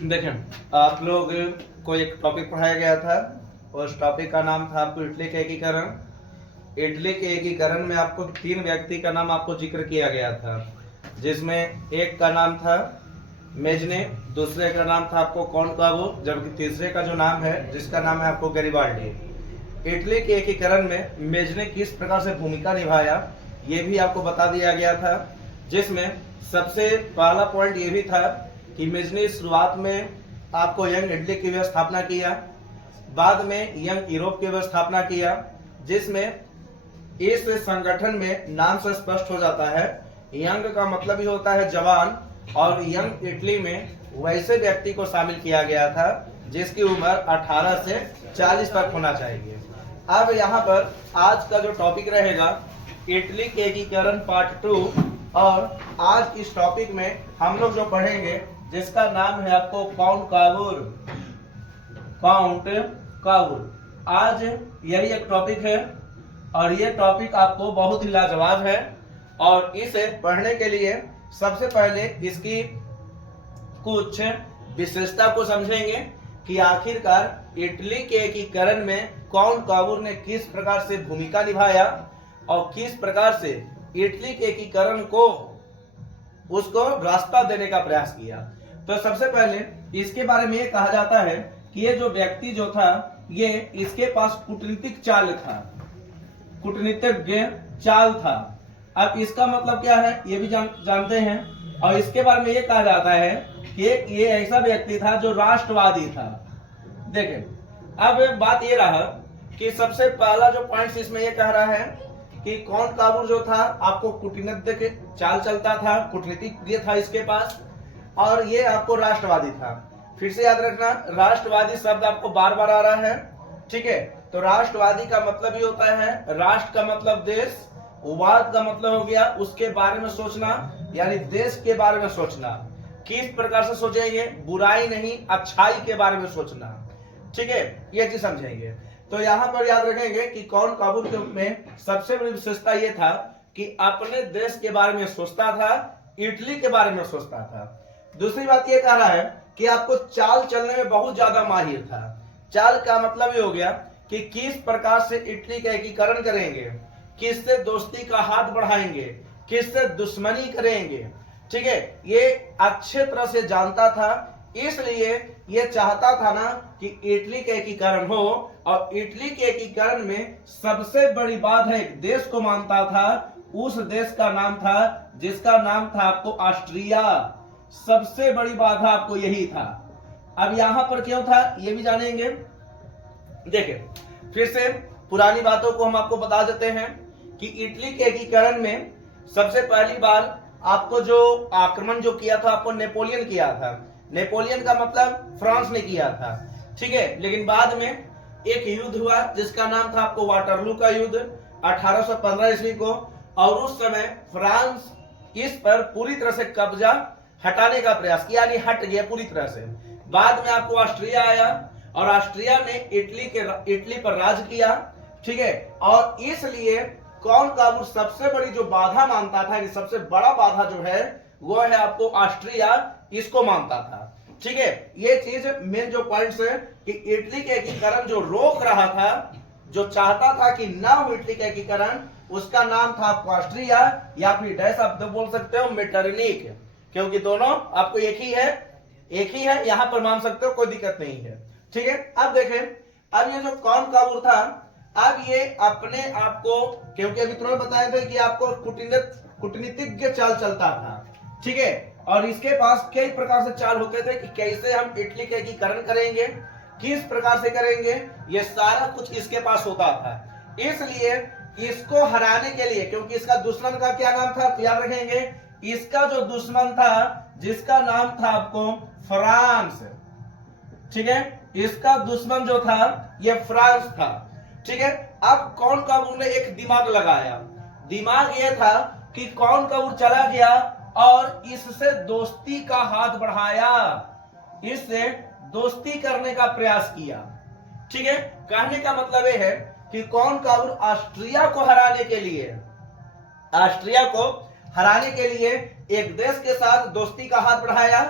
देखें, आप लोग को एक टॉपिक पढ़ाया गया था और उस टॉपिक का नाम था आपको इटली के एकीकरण। इटली के एकीकरण में आपको 3 व्यक्ति का नाम आपको जिक्र किया गया था, जिसमें एक का नाम था मेजने, दूसरे का नाम था आपको कॉनकावो, जबकि तीसरे का जो नाम है जिसका नाम है आपको गैरिबाल्डी। इटली के एकीकरण में मेजने किस प्रकार से भूमिका निभाया ये भी आपको बता दिया गया था, जिसमें सबसे पहला पॉइंट ये भी था कि मेजने शुरुआत में आपको यंग इटली की व्यवस्थापना किया, बाद में यंग यूरोप की व्यवस्थापना किया, जिसमें इस संगठन में नाम से स्पष्ट हो जाता है यंग का मतलब ही होता है जवान, और यंग इटली में वैसे व्यक्ति को शामिल किया गया था जिसकी उम्र 18 से 40 तक होना चाहिए। अब यहाँ पर आज का जो टॉपिक रहेगा इटली के एकीकरण पार्ट 2, और आज इस टॉपिक में हम लोग जो पढ़ेंगे जिसका नाम है आपको काउंट-कावुर। आज यही एक टॉपिक है और ये टॉपिक आपको बहुत ही लाजवाब है, और इसे पढ़ने के लिए सबसे पहले इसकी कुछ विशेषता को समझेंगे कि आखिरकार इटली के एकीकरण में काउंट-कावुर ने किस प्रकार से भूमिका निभाया और किस प्रकार से इटली के एकीकरण को उसको रास्ता देने का प्रयास किया। तो सबसे पहले इसके बारे में ये कहा जाता है कि ये जो व्यक्ति जो था ये इसके पास कूटनीतिक चाल था, कूटनीतिज्ञ चाल था। अब इसका मतलब क्या है ये भी जानते हैं, और इसके बारे में ये कहा जाता है कि ये ऐसा व्यक्ति था जो राष्ट्रवादी था। देखें, अब बात ये रहा कि सबसे पहला जो पॉइंट इसमें ये कह रहा है कि काउंट-कावुर जो था आपको कूटनीतिक चाल चलता था, कूटनीतिज्ञ था इसके पास, और ये आपको राष्ट्रवादी था। फिर से याद रखना, राष्ट्रवादी शब्द आपको बार बार आ रहा है, ठीक है। तो राष्ट्रवादी का मतलब ही होता है, राष्ट्र का मतलब देश, वाद का मतलब हो गया उसके बारे में सोचना, यानी देश के बारे में सोचना। किस प्रकार से सोचेंगे? बुराई नहीं, अच्छाई के बारे में सोचना, ठीक है, ये चीज समझेंगे। तो यहाँ पर याद रखेंगे कि काउंट-कावुर में सबसे बड़ी विशेषता ये था कि अपने देश के बारे में सोचता था, इटली के बारे में सोचता था। दूसरी बात ये कह रहा है कि आपको चाल चलने में बहुत ज्यादा माहिर था। चाल का मतलब ये हो गया कि किस प्रकार से इटली का एकीकरण करेंगे, किससे दोस्ती का हाथ बढ़ाएंगे, किससे दुश्मनी करेंगे, ठीक है, ये अच्छे तरह से जानता था। इसलिए ये चाहता था ना कि इटली का एकीकरण हो, और इटली के एकीकरण में सबसे बड़ी बात है एक देश को मानता था, उस देश का नाम था जिसका नाम था आपको ऑस्ट्रिया। सबसे बड़ी बात आपको यही था। अब यहां पर क्यों था ये भी जानेंगे। देखिए, फिर से पुरानी बातों को हम आपको बता देते हैं कि इटली के एकीकरण में सबसे पहली बार आपको जो आक्रमण जो किया था आपको नेपोलियन किया था। नेपोलियन का मतलब फ्रांस ने किया था, ठीक है। लेकिन बाद में एक युद्ध हुआ जिसका नाम था आपको वाटरलू का युद्ध 1815 ईस्वी को, और उस समय फ्रांस इस पर पूरी तरह से कब्जा हटाने का प्रयास किया, यानी हट गया पूरी तरह से। बाद में आपको ऑस्ट्रिया आया और ऑस्ट्रिया ने इटली पर राज किया, ठीक है। और इसलिए काउंट-कावुर सबसे बड़ी जो बाधा मानता था, सबसे बड़ा बाधा जो है वो है आपको ऑस्ट्रिया, इसको मानता था, ठीक है। ये चीज मेन जो पॉइंट्स है कि इटली के एकीकरण जो रोक रहा था, जो चाहता था कि ना हो इटली का एकीकरण, उसका नाम था आपको ऑस्ट्रिया, या फिर डैश आप बोल सकते हो मेटरनिक, क्योंकि दोनों आपको एक ही है, यहां पर मान सकते हो, कोई दिक्कत नहीं है, ठीक है। अब देखें, अब ये जो काउंट-कावुर था, अब ये अपने आप को, क्योंकि अभी तुरंत बताए थे कि आपको कूटनीतिज्ञ चाल चलता था, ठीक है, और इसके पास कई प्रकार से चाल होते थे कि कैसे हम इटली का एकीकरण करेंगे, किस प्रकार से करेंगे, ये सारा कुछ इसके पास होता था। इसलिए इसको हराने के लिए, क्योंकि इसका दुश्मन का क्या नाम था याद रखेंगे, इसका जो दुश्मन था जिसका नाम था आपको फ्रांस, ठीक है, इसका दुश्मन जो था ये फ्रांस था, ठीक है। अब काउंट-कावुर ने एक दिमाग लगाया। दिमाग ये था कि काउंट-कावुर चला गया और इससे दोस्ती का हाथ बढ़ाया, इससे दोस्ती करने का प्रयास किया, ठीक है। कहने का मतलब यह है कि काउंट-कावुर ऑस्ट्रिया को हराने के लिए एक देश के साथ दोस्ती का हाथ बढ़ाया,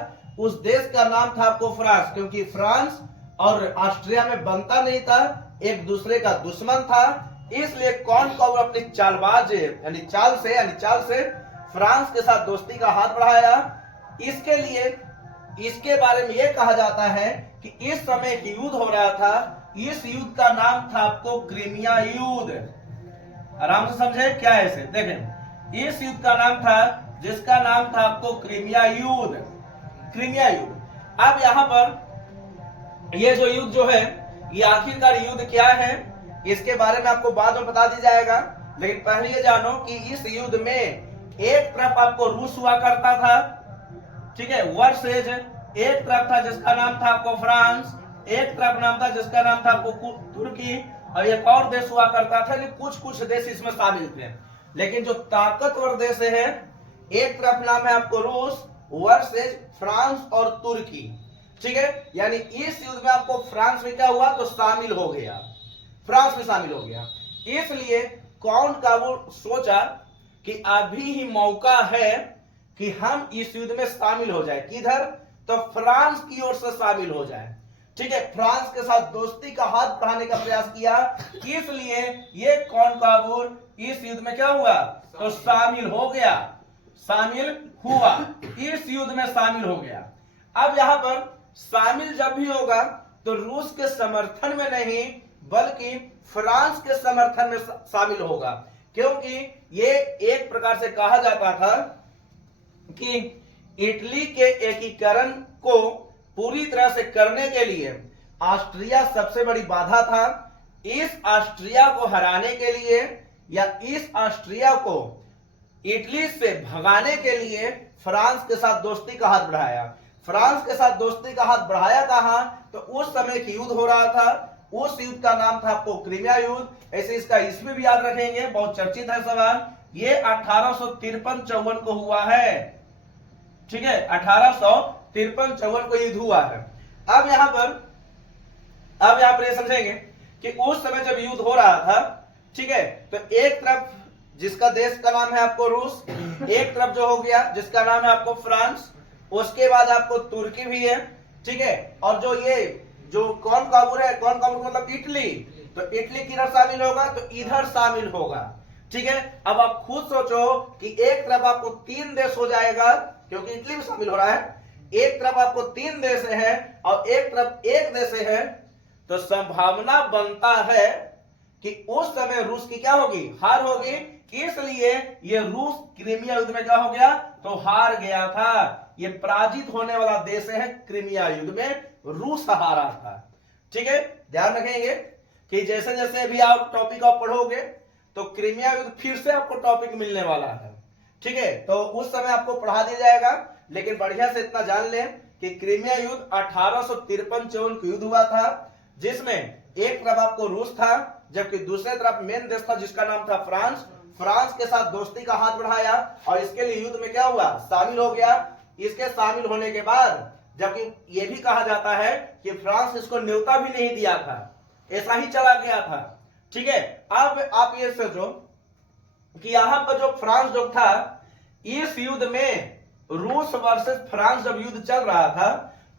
उस देश का नाम था आपको फ्रांस, क्योंकि फ्रांस और ऑस्ट्रिया में बनता नहीं था, एक दूसरे का दुश्मन था। इसलिए कॉनकावर अपनी चालबाज चाल से फ्रांस के साथ दोस्ती का हाथ बढ़ाया। इसके लिए इसके बारे में यह कहा जाता है कि इस समय एक युद्ध हो रहा था, इस युद्ध का नाम था आपको क्रीमिया युद्ध। आराम से समझे क्या है इसे, देखें इस युद्ध का नाम था, जिसका नाम था आपको क्रीमिया युद्ध। क्रीमिया युद्ध। अब यहां पर ये जो युद्ध जो है, ये आखिरकार युद्ध क्या है, इसके बारे में आपको बाद में बता दी जाएगा। लेकिन पहले ये जानो कि इस युद्ध में एक तरफ आपको रूस हुआ करता था, ठीक है, वर्सेज एक तरफ था जिसका नाम था आपको फ्रांस, एक तरफ नाम था जिसका नाम था आपको तुर्की, और एक और देश हुआ करता था। कुछ कुछ देश इसमें शामिल थे, लेकिन जो ताकतवर देश है, एक तरफ नाम है आपको रूस वर्सेज फ्रांस और तुर्की, ठीक है। यानी इस युद्ध में आपको फ्रांस में क्या हुआ तो शामिल हो गया, फ्रांस में शामिल हो गया। इसलिए कॉनकावर सोचा कि अभी ही मौका है कि हम इस युद्ध में शामिल हो जाए। किधर तो फ्रांस की ओर से शामिल हो जाए, ठीक है। फ्रांस के साथ दोस्ती का हाथ बढ़ाने का प्रयास किया। इसलिए ये कॉनकावर इस युद्ध में क्या हुआ तो शामिल हो गया, शामिल हुआ, इस युद्ध में शामिल हो गया। अब यहां पर शामिल जब भी होगा तो रूस के समर्थन में नहीं बल्कि फ्रांस के समर्थन में शामिल होगा, क्योंकि ये एक प्रकार से कहा जाता था कि इटली के एकीकरण को पूरी तरह से करने के लिए ऑस्ट्रिया सबसे बड़ी बाधा था। इस ऑस्ट्रिया को हराने के लिए या इस ऑस्ट्रिया को इटली से भगाने के लिए फ्रांस के साथ दोस्ती का हाथ बढ़ाया। फ्रांस के साथ दोस्ती का हाथ बढ़ाया कहां तो उस समय एक युद्ध हो रहा था, उस युद्ध का नाम था आपको क्रीमिया युद्ध। ऐसे इसका ईस्वी भी याद रखेंगे, बहुत चर्चित है सवाल। ये 1853-54 को हुआ है, ठीक है, 1853-54 को युद्ध हुआ है। अब यहां पर ये समझेंगे कि उस समय जब युद्ध हो रहा था, ठीक है, तो एक तरफ जिसका देश का नाम है आपको रूस, एक तरफ जो हो गया जिसका नाम है आपको फ्रांस, उसके बाद आपको तुर्की भी है, ठीक है, और जो कॉनकावर है, कॉनकावर मतलब इटली, तो इटली किधर शामिल होगा तो इधर शामिल होगा, ठीक है। अब आप खुद सोचो कि एक तरफ आपको 3 देश हो जाएगा, क्योंकि इटली में शामिल हो रहा है, एक तरफ आपको 3 देश है और एक तरफ एक देश है, तो संभावना बनता है कि उस समय रूस की क्या होगी, हार होगी। इसलिए ये रूस क्रीमिया युद्ध में क्या हो गया तो हार गया था। ये पराजित होने वाला देश है, क्रीमिया युद्ध में रूस हारा था, ठीक है। ध्यान रखेंगे कि जैसे जैसे भी आप टॉपिक आप पढ़ोगे तो क्रीमिया युद्ध फिर से आपको टॉपिक मिलने वाला है, ठीक है, तो उस समय आपको पढ़ा दिया जाएगा। लेकिन बढ़िया से इतना जान लें कि क्रीमिया युद्ध 1853-54 का युद्ध हुआ था, जिसमें एक तरफ आपको रूस था जबकि दूसरे तरफ मेन देश था जिसका नाम था फ्रांस। फ्रांस के साथ दोस्ती का हाथ बढ़ाया और इसके लिए युद्ध में क्या हुआ शामिल हो गया। इसके शामिल होने के बाद जबकि यह भी कहा जाता है कि फ्रांस इसको न्योता भी नहीं दिया था, ऐसा ही चला गया था, ठीक है। अब आप ये सोचो कि यहां पर जो फ्रांस जो था, इस युद्ध में रूस वर्सेस फ्रांस जब युद्ध चल रहा था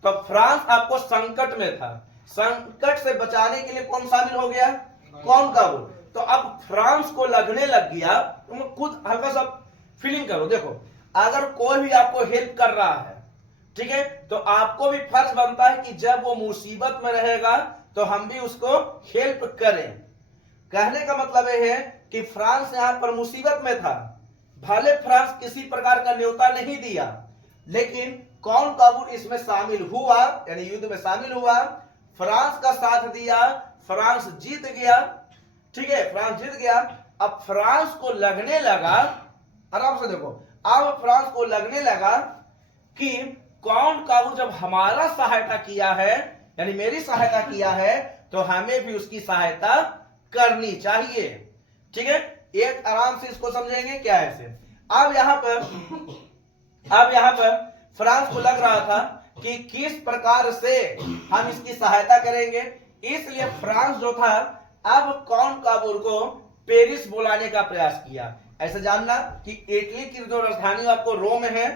तो फ्रांस आपको संकट में था। संकट से बचाने के लिए कौन शामिल हो गया, कॉनकावर। तो अब फ्रांस को लगने लग गया, तुम खुद हल्का सा फीलिंग करो, देखो अगर कोई भी आपको हेल्प कर रहा है, ठीक है, तो आपको भी फर्ज बनता है कि जब वो मुसीबत में रहेगा तो हम भी उसको हेल्प करें। कहने का मतलब यह है कि फ्रांस यहां पर मुसीबत में था, भले फ्रांस किसी प्रकार का न्योता नहीं दिया, लेकिन कॉनकावर इसमें शामिल हुआ, यानी युद्ध में शामिल हुआ, फ्रांस का साथ दिया, फ्रांस जीत गया, ठीक है, फ्रांस जीत गया। अब फ्रांस को लगने लगा, आराम से देखो, अब फ्रांस को लगने लगा कि कॉनकावर जब हमारा सहायता किया है, यानी मेरी सहायता किया है, तो हमें भी उसकी सहायता करनी चाहिए, ठीक है। एक आराम से इसको समझेंगे क्या है इसे। अब यहां पर फ्रांस को लग रहा था कि किस प्रकार से हम इसकी सहायता करेंगे, इसलिए फ्रांस जो था अब कॉनकावर को पेरिस बुलाने का प्रयास किया। ऐसे जानना कि इटली की जो राजधानी आपको रोम है,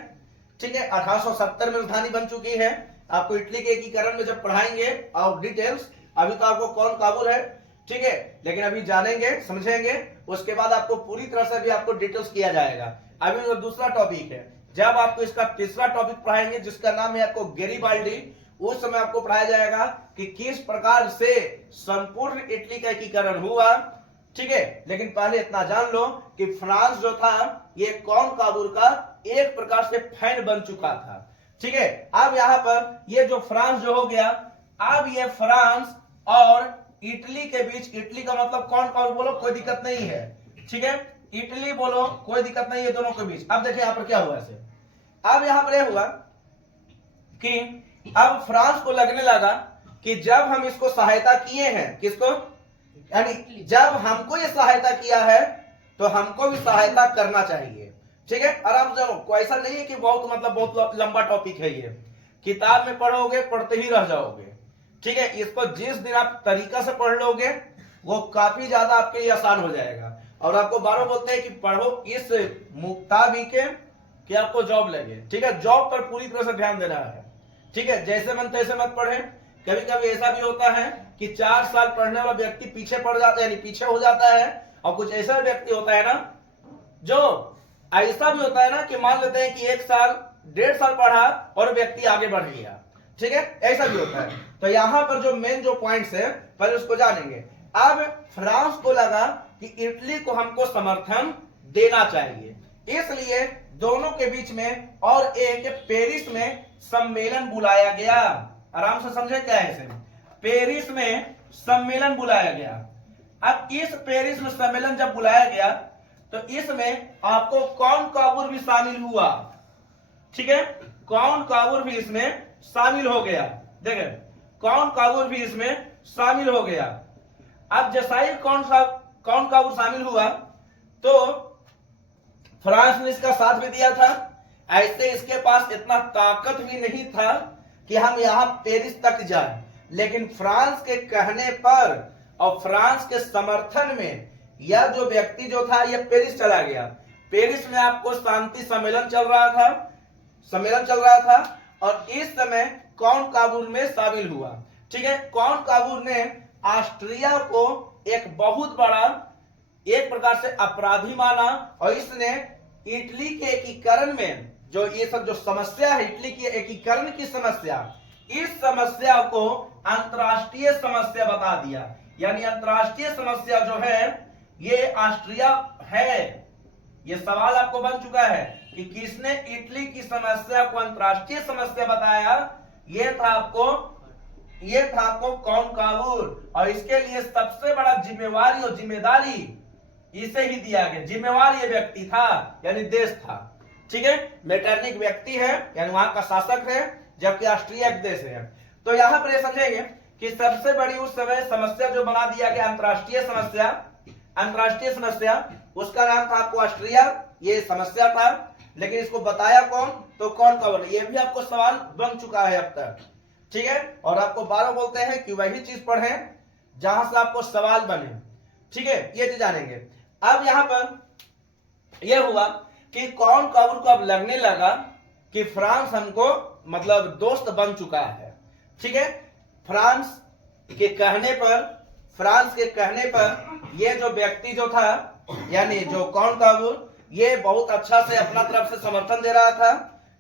ठीक है, 1870 में राजधानी बन चुकी है। आपको इटली के एकीकरण में जब पढ़ाएंगे और डिटेल्स, अभी तो आपको कौन काबुल है, ठीक है, लेकिन अभी जानेंगे समझेंगे, उसके बाद आपको पूरी तरह से भी आपको डिटेल्स किया जाएगा। अभी तो दूसरा टॉपिक है, जब आपको इसका तीसरा टॉपिक पढ़ाएंगे जिसका नाम है आपको गैरीबाल्डी, उस समय आपको पढ़ाया जाएगा कि किस प्रकार से संपूर्ण इटली का एकीकरण हुआ, ठीक है। लेकिन पहले इतना जान लो कि फ्रांस जो था ये कॉनकाबुर का एक प्रकार से फैन बन चुका था, ठीक है। अब यहां पर ये जो फ्रांस जो हो गया, अब ये फ्रांस और इटली के बीच, इटली का मतलब कॉनकाबुर बोलो कोई दिक्कत नहीं है, ठीक है, इटली बोलो कोई दिक्कत नहीं है दोनों के बीच। अब देखिए यहां पर क्या हुआ ऐसे, अब यहां पर यह हुआ कि अब फ्रांस को लगने लगा कि जब हम इसको सहायता किए हैं, किसको, यानी जब हमको ये सहायता किया है तो हमको भी सहायता करना चाहिए, ठीक है। आराम से, कोई ऐसा नहीं है कि बहुत मतलब बहुत लंबा टॉपिक है ये, किताब में पढ़ोगे पढ़ते ही रह जाओगे, ठीक है। इसको जिस दिन आप तरीका से पढ़ लोगे वो काफी ज्यादा आपके लिए आसान हो जाएगा। और आपको बारों बोलते हैं कि पढ़ो इस मुताबिक कि आपको जॉब लगे, ठीक है, जॉब पर पूरी तरह से ध्यान देना है, ठीक है, जैसे मन तैसे मत पढ़े। कभी कभी ऐसा भी होता है कि 4 साल पढ़ने वाला व्यक्ति पीछे पड़ जाता है, यानी पीछे हो जाता है, और कुछ ऐसा व्यक्ति होता है ना, जो ऐसा भी होता है ना कि मान लेते हैं कि 1 साल 1.5 साल पढ़ा और व्यक्ति आगे बढ़ गया, ठीक है, ऐसा भी होता है। तो यहां पर जो मेन जो पॉइंट्स है पहले उसको जानेंगे। अब फ्रांस को लगा कि इटली को हमको समर्थन देना चाहिए, इसलिए दोनों के बीच में और एक पेरिस में सम्मेलन बुलाया गया। आराम से समझे क्या है इसे, पेरिस में सम्मेलन बुलाया गया। अब इस पेरिस में सम्मेलन जब बुलाया गया तो इसमें आपको कॉनकाबुर भी शामिल हुआ, ठीक है, कॉनकाबुर भी इसमें शामिल हो गया। देखें, कॉनकाबुर भी इसमें शामिल हो गया। अब जैसा ही कॉनकाबुर शामिल हुआ तो फ्रांस ने इसका साथ भी दिया था। ऐसे इसके पास इतना ताकत भी नहीं था कि हम यहां पेरिस तक जाएं, लेकिन फ्रांस के कहने पर और फ्रांस के समर्थन में यह जो व्यक्ति जो था यह पेरिस चला गया। पेरिस में आपको शांति सम्मेलन चल रहा था और इस समय कॉनकाबुर में शामिल हुआ, ठीक है। कॉनकाबुर ने ऑस्ट्रिया को एक बहुत बड़ा एक प्रकार से अपराधी माना और इसने इटली के एकीकरण में जो ये सब जो समस्या है, इटली के एकीकरण की समस्या, इस समस्या को अंतरराष्ट्रीय समस्या बता दिया। यानी अंतरराष्ट्रीय समस्या जो है ये ऑस्ट्रिया है। ये सवाल आपको बन चुका है कि किसने इटली की समस्या को अंतरराष्ट्रीय समस्या बताया। ये था आपको कॉनकाबुर, और इसके लिए सबसे बड़ा जिम्मेवारी और जिम्मेदारी इसे ही दिया गया। जिम्मेवार ये व्यक्ति था, यानी देश था, ठीक है, मेटरनिक व्यक्ति है, यानी वहां का शासक है, जबकि ऑस्ट्रिया एक देश है। तो यहां पर ये समझेंगे कि सबसे बड़ी उस समय समस्या जो बना दिया गया अंतरराष्ट्रीय समस्या, उसका नाम था आपको ऑस्ट्रिया, ये समस्या था। लेकिन इसको बताया कौन, तो कॉनकाबुर। ये भी आपको सवाल बन चुका है अब तक, ठीक है। और आपको बारह बोलते हैं कि वही चीज पढ़ें जहां से आपको सवाल बने, ठीक है, ये चीज जानेंगे। अब यहां पर यह हुआ कि कॉनकाबुर को अब लगने लगा कि फ्रांस हमको मतलब दोस्त बन चुका है, ठीक है। फ्रांस के कहने पर ये जो व्यक्ति जो था, यानी जो कॉनकाबुर, ये बहुत अच्छा से अपना तरफ से समर्थन दे रहा था,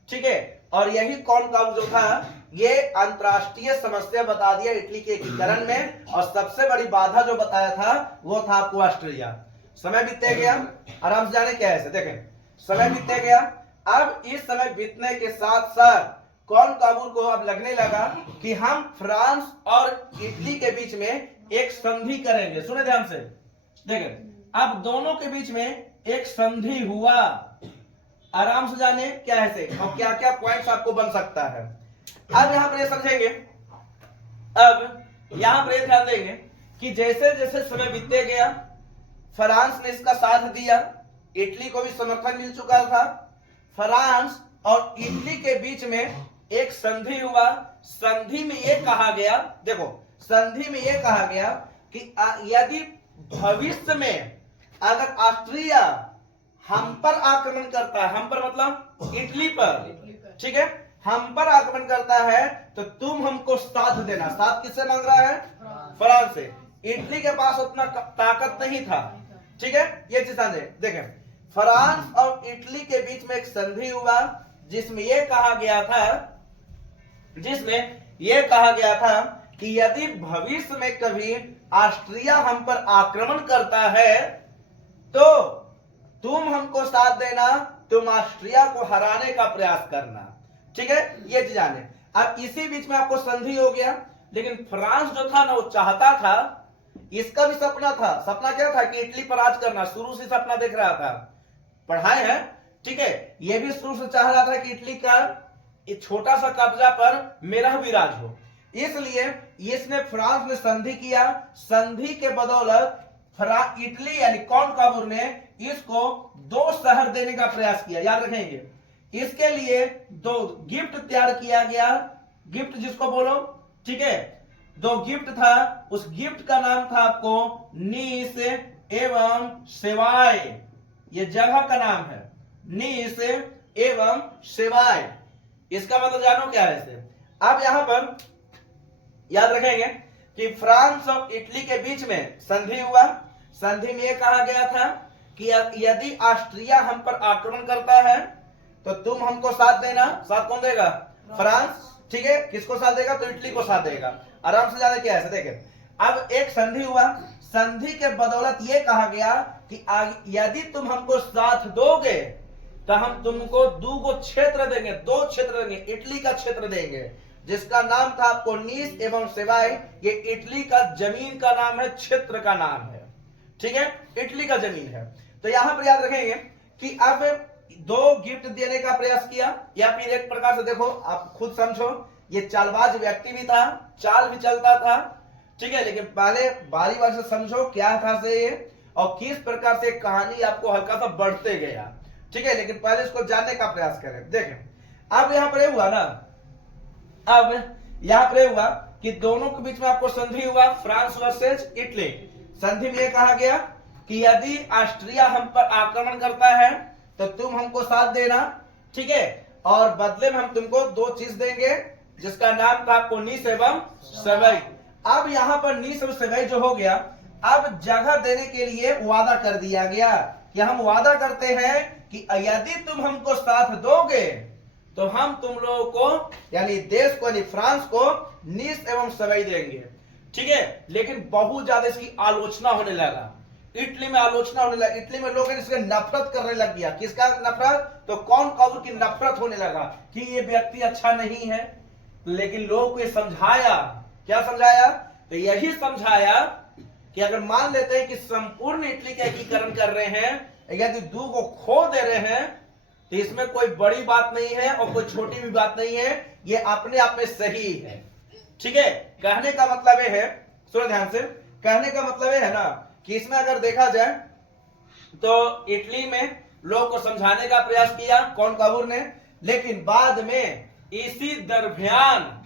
ठीक है। और यही कॉनकाबुर जो था ये अंतरराष्ट्रीय समस्या बता दिया इटली के एकीकरण में, और सबसे बड़ी बाधा जो बताया था वो था आपको ऑस्ट्रिया। समय बीतते गया, आराम से जाने क्या है, देखें, समय बीतते गया। अब इस समय बीतने के साथ साथ कॉनकाबुर को अब लगने लगा कि हम फ्रांस और इटली के बीच में एक संधि करेंगे। सुने ध्यान से, देखें, अब दोनों के बीच में एक संधि हुआ। आराम से जाने क्या है और क्या क्या पॉइंट्स आपको बन सकता है। अब यहां पर ये समझेंगे, अब यहां पर ये ध्यान देंगे कि जैसे जैसे समय बीतते गया, फ्रांस ने इसका साथ दिया, इटली को भी समर्थन मिल चुका था। फ्रांस और इटली के बीच में एक संधि हुआ। संधि में यह कहा गया, देखो, संधि में यह कहा गया कि यदि भविष्य में अगर ऑस्ट्रिया हम पर आक्रमण करता है, हम पर मतलब इटली पर, ठीक है, हम पर आक्रमण करता है तो तुम हमको साथ देना। साथ किससे मांग रहा है? फ्रांस से। इटली के पास उतना ताकत नहीं था, ठीक है। ये चीज देखें, फ्रांस और इटली के बीच में एक संधि हुआ जिसमें यह कहा गया था कि यदि भविष्य में कभी ऑस्ट्रिया हम पर आक्रमण करता है तो तुम हमको साथ देना, तुम ऑस्ट्रिया को हराने का प्रयास करना, ठीक है। ये चीज जाने। अब इसी बीच में आपको संधि हो गया, लेकिन फ्रांस जो था ना वो चाहता था, इसका भी सपना था। सपना क्या था? कि इटली पर राज करना। शुरू से सपना देख रहा था, पढ़ाए हैं, ठीक है। ये भी शुरू से चाह रहा था कि इटली का एक छोटा सा कब्जा पर मेरा भी राज हो। इसलिए इसने फ्रांस में संधि किया। संधि के बदौलत इटली यानी कॉनकाबुर ने इसको 2 शहर देने का प्रयास किया, याद रखेंगे। इसके लिए 2 गिफ्ट तैयार किया गया। गिफ्ट जिसको बोलो, ठीक है, 2 गिफ्ट था। उस गिफ्ट का नाम था आपको नीस एवं सेवाय। ये जगह का नाम है, नीस एवं सेवाय। इसका मतलब जानो क्या है इसे। अब यहां पर याद रखेंगे कि फ्रांस और इटली के बीच में संधि हुआ। संधि में यह कहा गया था कि यदि ऑस्ट्रिया हम पर आक्रमण करता है तो तुम हमको साथ देना। साथ कौन देगा? फ्रांस, ठीक है। किसको साथ देगा? तो इटली को साथ देगा। आराम से जाने क्या है, देखें। अब एक संधि हुआ। संधि के बदौलत यह कहा गया कि यदि तुम हमको साथ दोगे तो हम तुमको 2 क्षेत्र देंगे, 2 क्षेत्र देंगे। इटली का क्षेत्र देंगे जिसका नाम था आपको नीस एवं सेवाय। ये इटली का जमीन का नाम है, क्षेत्र का नाम है, ठीक है, इटली का जमीन है। तो यहां पर याद रखेंगे कि अब 2 गिफ्ट देने का प्रयास किया, या फिर एक प्रकार से देखो, आप खुद समझो, ये चालबाज व्यक्ति भी था, चाल भी चलता था, ठीक है। लेकिन पहले बारी बारी से समझो क्या था से ये, और किस प्रकार से कहानी आपको हल्का सा बढ़ते गया, ठीक है। लेकिन पहले इसको जानने का प्रयास करें। देखें, अब यहां पर हुआ ना, अब यहां पर हुआ कि दोनों के बीच में आपको संधि हुआ, फ्रांस वर्सेस इटली। संधि में यह कहा गया कि यदि ऑस्ट्रिया हम पर आक्रमण करता है तो तुम हमको साथ देना, ठीक है, और बदले में हम तुमको 2 चीज देंगे जिसका नाम था आपको नीस एवं सेवाय। अब यहां पर नीस एवं सेवाय जो हो गया, अब जगह देने के लिए वादा कर दिया गया कि हम वादा करते हैं कि यदि तुम हमको साथ दोगे तो हम तुम लोगों को यानी देश को, यानी फ्रांस को नीस एवं सेवाय देंगे, ठीक है। लेकिन बहुत ज्यादा इसकी आलोचना होने लगा, इटली में आलोचना होने लगा। इटली में लोग इसके नफरत करने लग गया। किसका नफरत? तो कॉनकाबुर की नफरत होने लगा कि ये व्यक्ति अच्छा नहीं है। लेकिन लोगों को ये समझाया, क्या समझाया? तो यही समझाया कि अगर मान लेते हैं कि संपूर्ण इटली का एकीकरण कर रहे हैं, यदि 2 को खो दे रहे हैं तो इसमें कोई बड़ी बात नहीं है और कोई छोटी भी बात नहीं है, ये अपने आप में सही है, ठीक है। कहने का मतलब यह है, सुनो ध्यान से, कहने का मतलब यह है ना कि इसमें अगर देखा जाए तो इटली में लोगों को समझाने का प्रयास किया कॉनकाबुर ने, लेकिन बाद में इसी दरमियान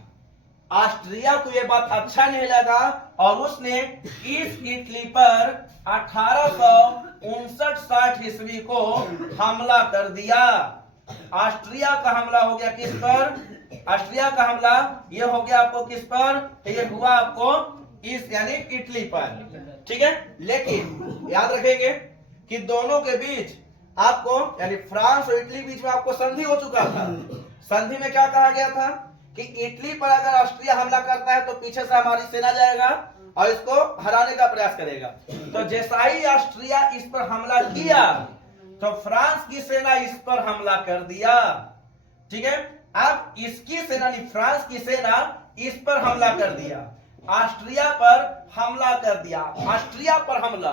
ऑस्ट्रिया को यह बात अच्छा नहीं लगा और उसने इस इटली पर 1859-60 ईस्वी को हमला कर दिया। ऑस्ट्रिया का हमला हो गया किस पर? ऑस्ट्रिया का हमला यह हो गया आपको किस पर? यह हुआ आपको इस यानी इटली पर, ठीक है। लेकिन याद रखेंगे कि दोनों के बीच आपको यानी फ्रांस और इटली बीच में आपको संधि हो चुका था। संधि में क्या कहा गया था कि इटली पर अगर ऑस्ट्रिया हमला करता है तो पीछे से हमारी सेना जाएगा और इसको हराने का प्रयास करेगा। तो जैसा ही ऑस्ट्रिया इस पर हमला किया तो फ्रांस की सेना इस पर हमला कर दिया, ठीक है। अब इसकी सेना फ्रांस की सेना इस पर हमला कर दिया, ऑस्ट्रिया पर हमला कर दिया। ऑस्ट्रिया पर हमला,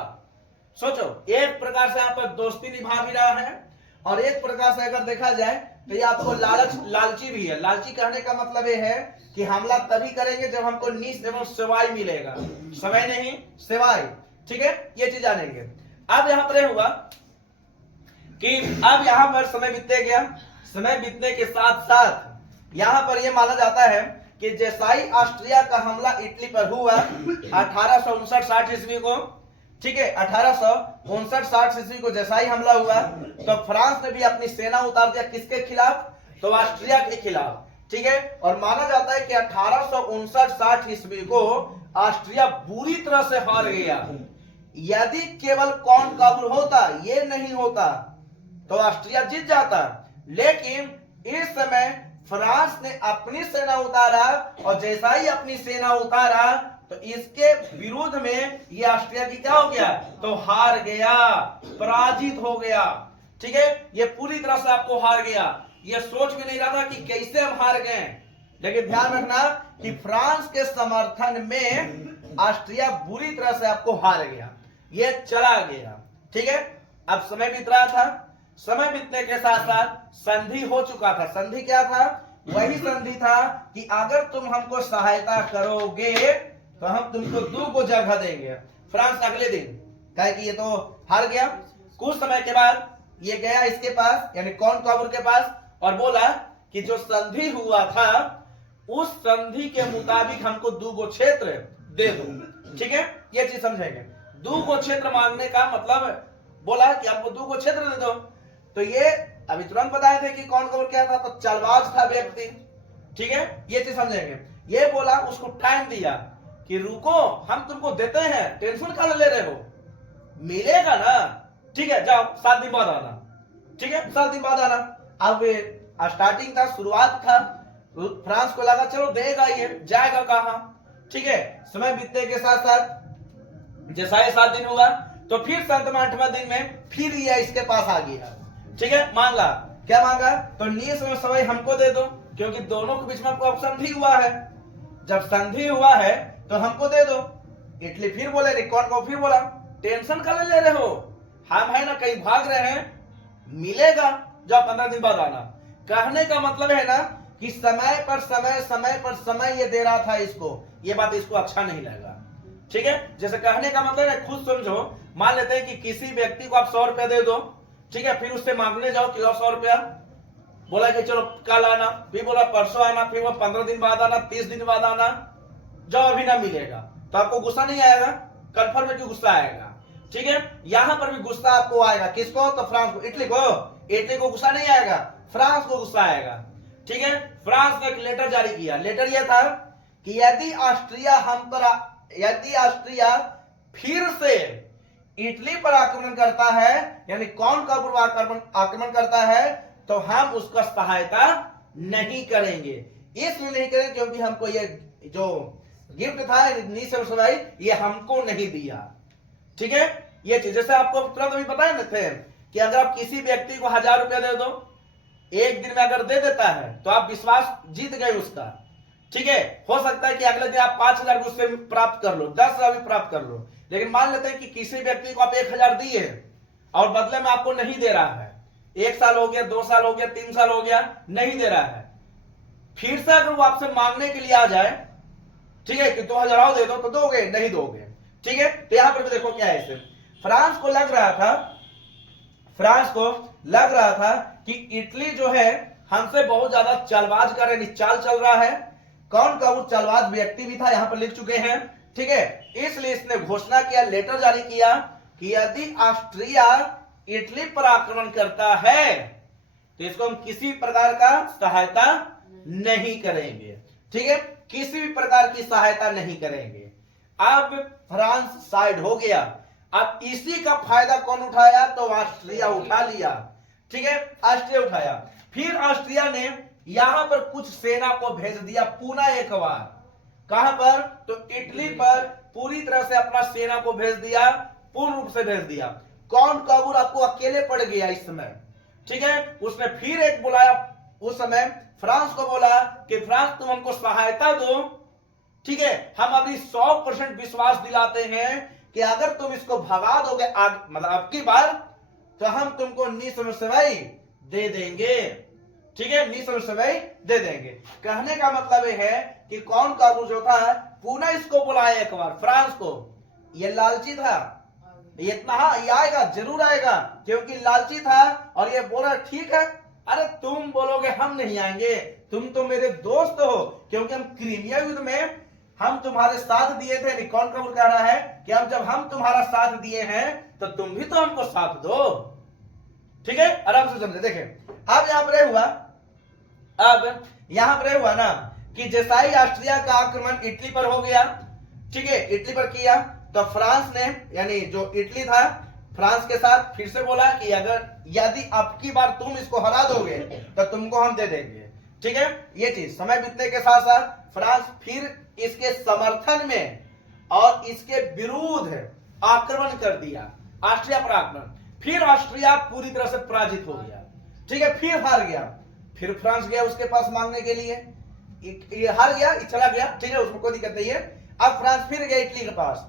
सोचो, एक प्रकार से यहाँ पर दोस्ती निभा भी रहा है और एक प्रकार से अगर देखा जाए तो ये आपको लालची भी है। लालची कहने का मतलब ये है कि हमला तभी करेंगे जब हमको नीस एवं सेवाय मिलेगा, सेवाय नहीं सेवाय, ठीक है। ये चीज जानेंगे। अब यहाँ पर हुआ कि अब यहाँ पर समय बीतते गया। समय बीतने के साथ साथ यहाँ पर यह माना जाता है कि जैसा ही ऑस्ट्रिया का हमला इटली पर हुआ 1859-60 ईस्वी को, ठीक है, 1859-60 ईस्वी को जैसा ही हमला हुआ तो फ्रांस ने भी अपनी सेना उतार दिया किसके खिलाफ? तो ऑस्ट्रिया के खिलाफ, ठीक है। और माना जाता है कि 1859-60 ईस्वी को ऑस्ट्रिया बुरी तरह से हार गया। यदि केवल कॉनकाबुर होता, ये नहीं होता, तो ऑस्ट्रिया जीत जाता। लेकिन इस समय फ्रांस ने अपनी सेना उतारा, और जैसा ही अपनी सेना उतारा तो इसके विरोध में ये ऑस्ट्रिया की क्या हो गया, तो हार गया, पराजित हो गया, ठीक है। ये पूरी तरह से आपको हार गया। ये सोच भी नहीं रहा था कि कैसे हम हार गए, लेकिन ध्यान रखना कि फ्रांस के समर्थन में ऑस्ट्रिया बुरी तरह से आपको हार गया, ये चला गया, ठीक है। अब समय बीत रहा था, समय बीतने के साथ साथ संधि हो चुका था। संधि क्या था, वही संधि था कि अगर तुम हमको सहायता करोगे तो हम तुमको 2 को जगह देंगे। फ्रांस अगले दिन कहे कि ये तो हार गया। कुछ समय के बाद ये गया इसके पास, यानी कॉनकाबुर के पास, और बोला कि जो संधि हुआ था उस संधि के मुताबिक हमको 2 को क्षेत्र दे दो, ठीक है। ये चीज समझेंगे। 2 को क्षेत्र मांगने का मतलब बोला कि हमको 2 को क्षेत्र दे दो। तो ये अभी तुरंत बताए थे कि कॉनकाबुर क्या था, तो चालबाज था व्यक्ति, ठीक है। ये चीज समझेंगे। ये बोला, उसको टाइम दिया कि रुको, हम तुमको देते हैं, टेंशन कहाँ ले रहे हो, मिलेगा ना, ठीक है, जाओ 7 दिन बाद आना, ठीक है, 7 दिन बाद आना। अब स्टार्टिंग था, शुरुआत था, फ्रांस को लगा चलो देगा, ये जाएगा कहां, ठीक है। समय बीतने के साथ साथ जैसा ही 7 दिन हुआ तो फिर 7वें 8वें दिन में फिर ये इसके पास आ गया, ठीक है। मांगा, क्या मांगा, तो नीस में सवाई हमको दे दो, क्योंकि दोनों के बीच में आपको संधि हुआ है। जब संधि हुआ है तो हमको दे दो। इटली फिर बोले, रिकॉर्ड को फिर बोला, टेंशन कल ले रहे हो, हम है ना कहीं भाग रहे हैं, मिलेगा, जब 15 दिन बाद आना। कहने का मतलब है ना कि समय पर समय, समय पर समय ये दे रहा था इसको। ये बात इसको अच्छा नहीं लगा, ठीक है। जैसे कहने का मतलब है, खुद समझो, मान लेते हैं कि किसी व्यक्ति को आप 100 रुपया दे दो, ठीक है, फिर उससे मांगने जाओ कि 100 रुपया, बोला कि चलो कल आना, फिर बोला परसों आना, फिर वो 15 दिन बाद आना, 30 दिन बाद आना, जब अभी ना मिलेगा तो आपको गुस्सा नहीं आएगा, कंफर्म है कि गुस्सा आएगा, ठीक है। यहां पर भी गुस्सा आपको आएगा, किसको, तो फ्रांस को, इटली को। इटली को गुस्सा नहीं आएगा, फ्रांस को गुस्सा आएगा, ठीक है। फ्रांस ने एक लेटर जारी किया। लेटर यह था कि यदि ऑस्ट्रिया फिर से इटली पर आक्रमण करता है, यानी कॉनकाबुर आक्रमण करता है, तो हम उसका सहायता नहीं करेंगे। इसलिए नहीं करेंगे क्योंकि हमको ये जो गिफ्ट था ये हमको नहीं दिया, ठीक है। ये चीज जैसे आपको तुरंत अभी बताए ना थे कि अगर आप किसी व्यक्ति को 1000 रुपया दे दो, एक दिन में अगर दे देता है तो आप विश्वास जीत गए उसका, ठीक है। हो सकता है कि अगले दिन आप 5000 उससे प्राप्त कर लो, 10,000 भी प्राप्त कर लो, लेकिन मान लेते हैं कि किसी व्यक्ति को आप 1000 दिए और बदले में आपको नहीं दे रहा है, 1 साल हो गया, 2 साल हो गया, 3 साल हो गया, नहीं दे रहा है, फिर से अगर वो आपसे मांगने के लिए आ जाए, ठीक है, कि 2000 और दे दो, तो दोगे, नहीं दोगे, ठीक है। तो यहां पर भी देखो क्या है, इसे फ्रांस को लग रहा था कि इटली जो है हमसे बहुत ज्यादा चालबाज कर रहे, चाल चल रहा है। कॉनकाबुर चालबाज व्यक्ति भी था, यहां पर लिख चुके हैं, ठीक है। इसलिए इसने घोषणा किया, लेटर जारी किया कि यदि ऑस्ट्रिया इटली पर आक्रमण करता है तो इसको हम किसी प्रकार का सहायता नहीं करेंगे, ठीक है, किसी भी प्रकार की सहायता नहीं करेंगे। अब फ्रांस साइड हो गया। अब इसी का फायदा कौन उठाया, तो ऑस्ट्रिया उठा लिया, ठीक है, ऑस्ट्रिया उठाया। फिर ऑस्ट्रिया ने यहां पर कुछ सेना को भेज दिया पुनः एक बार, कहां पर, तो इटली पर पूरी तरह से अपना सेना को भेज दिया, पूर्ण रूप से भेज दिया। कॉनकाबुर आपको अकेले पड़ गया इस समय, ठीक है। उसने फिर एक बुलाया, उस समय फ्रांस को बोला कि फ्रांस तुम हमको सहायता दो, ठीक है, हम अभी 100% विश्वास दिलाते हैं कि अगर तुम इसको भगा दोगे मतलब अब की बार, तो हम तुमको निसंशय दे देंगे, ठीक है, निसंशय दे देंगे। कहने का मतलब यह है कि कॉनकाबुर जो था पुनः इसको बुलाया एक बार, फ्रांस को। ये लालची था, ये इतना, हाँ ये आएगा, जरूर आएगा, क्योंकि लालची था। और ये बोला ठीक है, अरे तुम बोलोगे हम नहीं आएंगे, तुम तो मेरे दोस्त हो, क्योंकि हम क्रीमिया युद्ध में हम तुम्हारे साथ दिए थे। कॉनकाबुर कह रहा है कि अब जब हम तुम्हारा साथ दिए हैं तो तुम भी तो हमको साथ दो, ठीक है। आराम से समझे, देखें अब यहां पर हुआ अब यहां पर हुआ ना कि जैसा ही ऑस्ट्रिया का आक्रमण इटली पर हो गया, ठीक है, इटली पर किया, तो फ्रांस ने, यानी जो इटली था, फ्रांस के साथ फिर से बोला कि अगर यदि अब की बार तुम इसको हरा दोगे तो तुमको हम दे देंगे, ठीक है। ये चीज समय बीतने के साथ साथ फ्रांस फिर इसके समर्थन में और इसके विरुद्ध आक्रमण कर दिया, ऑस्ट्रिया पर आक्रमण। फिर ऑस्ट्रिया पूरी तरह से पराजित हो गया, ठीक है, फिर हार गया। फिर फ्रांस गया उसके पास मांगने के लिए, ये हार गया, ये चला गया, ठीक है, उसमें कोई दिक्कत नहीं है। अब फ्रांस फिर गया इटली के पास,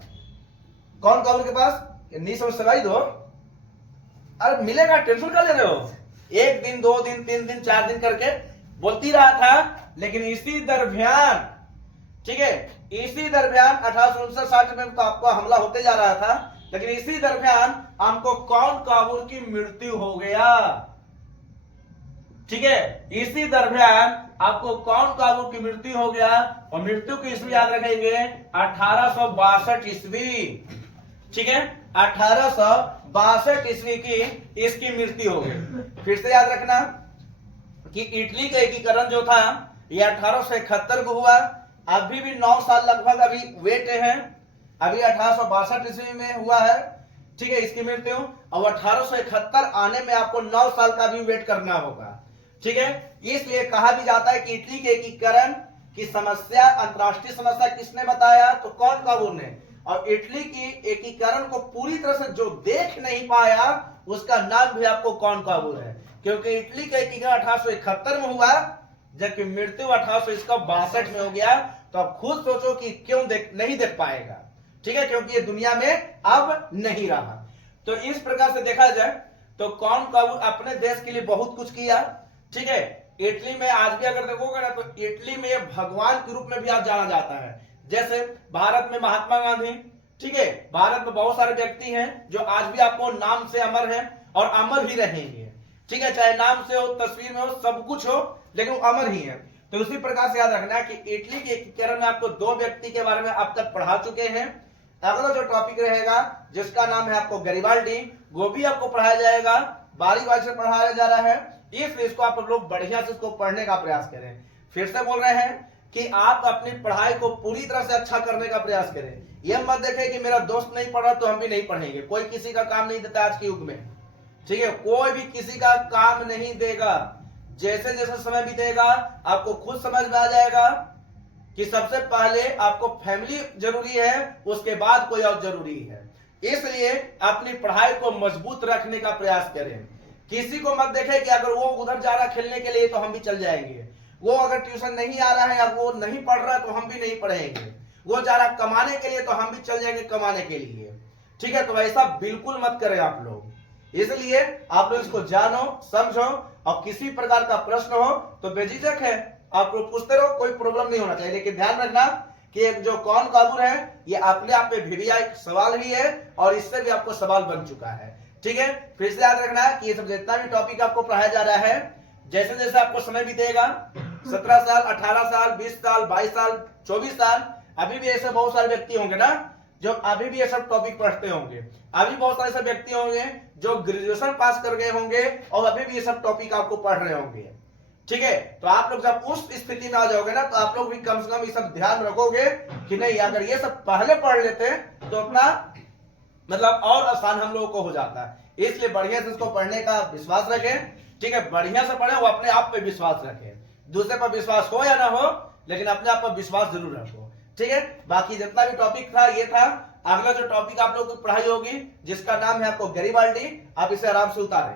कौन काबुल के पास, नहीं समझ सवाई दो, अरे मिलेगा, टेंशन कर ले रहे हो। एक दिन, 2 दिन, 3 दिन, 4 दिन करके बोलती रहा था, लेकिन इसी दरमियान, ठीक है, इसी दरमियान 1859-60 में तो आपको हमला होते जा रहा था, लेकिन इसी दरमियान हमको कौन काबुल की मृत्यु हो गया, ठीक है, इसी दरमियान आपको कौन काबुल की मृत्यु हो गया, और मृत्यु की ईस्वी याद रखेंगे 1862 ईस्वी, ठीक है, 1862 ईस्वी की इसकी मृत्यु हो गई। फिर से याद रखना कि इटली का एकीकरण जो था ये 1871 को हुआ, अभी भी 9 साल लगभग अभी वेट है, अभी 1862 ईस्वी में हुआ है, ठीक है, इसकी मृत्यु, और 1871 आने में आपको 9 साल का भी वेट करना होगा, ठीक है। इसलिए कहा भी जाता है कि इटली के एकीकरण की समस्या, अंतरराष्ट्रीय समस्या किसने बताया, तो कौन काबुल ने, और इटली की एकीकरण को पूरी तरह से जो देख नहीं पाया उसका नाम भी आपको कौन काबुल है, क्योंकि इटली का एकीकरण 1871 में हुआ, जबकि मृत्यु 1862 में हो गया। तो आप खुद सोचो कि क्यों नहीं देख पाएगा, ठीक है, क्योंकि ये दुनिया में अब नहीं रहा। तो इस प्रकार से देखा जाए तो कौन काबुल अपने देश के लिए बहुत कुछ किया, ठीक है। इटली में आज भी अगर देखोगे ना तो इटली में ये भगवान के रूप में भी आज जाना जाता है। जैसे भारत में महात्मा गांधी, ठीक है, भारत में बहुत सारे व्यक्ति हैं जो आज भी आपको नाम से अमर हैं और अमर ही रहेंगे, ठीक है, चाहे नाम से हो, तस्वीर में हो, सब कुछ हो, लेकिन वो अमर ही है। तो उसी प्रकार से याद रखना कि इटली के एकीकरण में आपको 2 व्यक्ति के बारे में अब तक पढ़ा चुके हैं। अगला जो टॉपिक रहेगा जिसका नाम है आपको गैरिबाल्डी, वो भी आपको पढ़ाया जाएगा, बारी से पढ़ाया जा रहा है, इसलिए इसको आप लोग बढ़िया से इसको पढ़ने का प्रयास करें। फिर से बोल रहे हैं कि आप अपनी पढ़ाई को पूरी तरह से अच्छा करने का प्रयास करें। यह मत देखें कि मेरा दोस्त नहीं पढ़ रहा तो हम भी नहीं पढ़ेंगे, कोई किसी का काम नहीं देता आज के युग में, ठीक है, कोई भी किसी का काम नहीं देगा। जैसे जैसे समय बीतेगा आपको खुद समझ में आ जाएगा कि सबसे पहले आपको फैमिली जरूरी है, उसके बाद कोई और जरूरी है। इसलिए अपनी पढ़ाई को मजबूत रखने का प्रयास करें। किसी को मत देखें कि अगर वो उधर जा रहा खेलने के लिए तो हम भी चल जाएंगे, वो अगर ट्यूशन नहीं आ रहा है या वो नहीं पढ़ रहा तो हम भी नहीं पढ़ेंगे, वो जा रहा कमाने के लिए तो हम भी चल जाएंगे कमाने के लिए, ठीक है। तो ऐसा बिल्कुल मत करें आप लोग। इसलिए आप लोग इसको जानो, समझो, और किसी प्रकार का प्रश्न हो तो बेझिझक है आप लोग पूछते रहो, कोई प्रॉब्लम नहीं होना चाहिए। लेकिन ध्यान रखना कि जो कौन काबुल है ये अपने आप में भी एक सवाल ही है और इससे भी आपको सवाल बन चुका है, ठीक है। फिर से याद रखना कि ये सब जितना भी टॉपिक आपको पढ़ाया जा रहा है, जैसे जैसे आपको समय बीतेगा, 17 साल, 18 साल, 20 साल, 22 साल, 24 साल, अभी भी ऐसे बहुत सारे व्यक्ति होंगे ना जो अभी भी ये सब टॉपिक पढ़ते होंगे। अभी बहुत सारे ऐसे व्यक्ति होंगे जो ग्रेजुएशन पास कर गए होंगे और अभी भी ये सब टॉपिक आपको पढ़ रहे होंगे, ठीक है। तो आप लोग जब उस स्थिति में आ जाओगे ना तो आप लोग भी कम से कम ये सब ध्यान रखोगे कि नहीं, अगर ये सब पहले पढ़ लेते तो अपना मतलब और आसान हम लोगों को हो जाता है। इसलिए बढ़िया से इसको पढ़ने का विश्वास रखें, ठीक है, बढ़िया से पढ़े, वो अपने आप पे विश्वास रखें। दूसरे पर विश्वास हो या ना हो, लेकिन अपने आप पर विश्वास जरूर रखो, ठीक है। बाकी जितना भी टॉपिक था ये था। अगला जो टॉपिक आप लोगों की पढ़ाई होगी जिसका नाम है आपको गैरिबाल्डी, आप इसे आराम से उतारें।